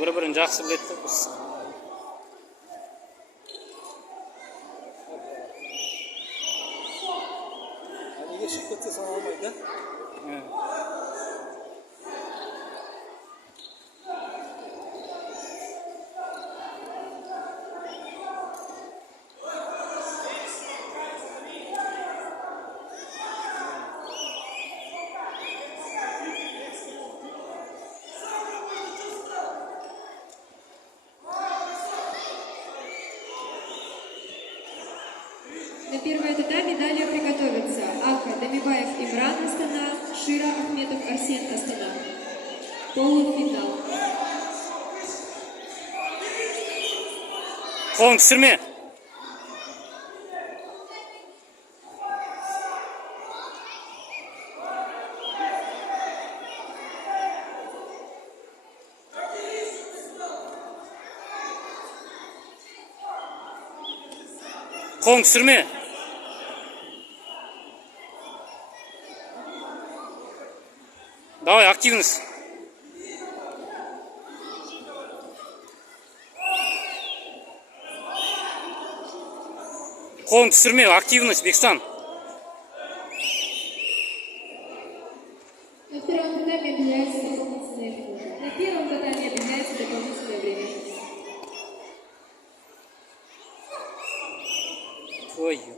бір-бірін жақсы біледі де біз. Неге шығып кетсе сан алмайды, да? На первой татами далее приготовятся Ака Дамибаев Имран Астана, Шира Ахметов Арсен Астана. Полуфинал. Қолың түсірме. Қолың түсірме. Давай, активность. Қолың түсірме, активность, Бекстан. На втором татаме объявляется дополнительное время. На первом татаме объявляется дополнительное время. Твою.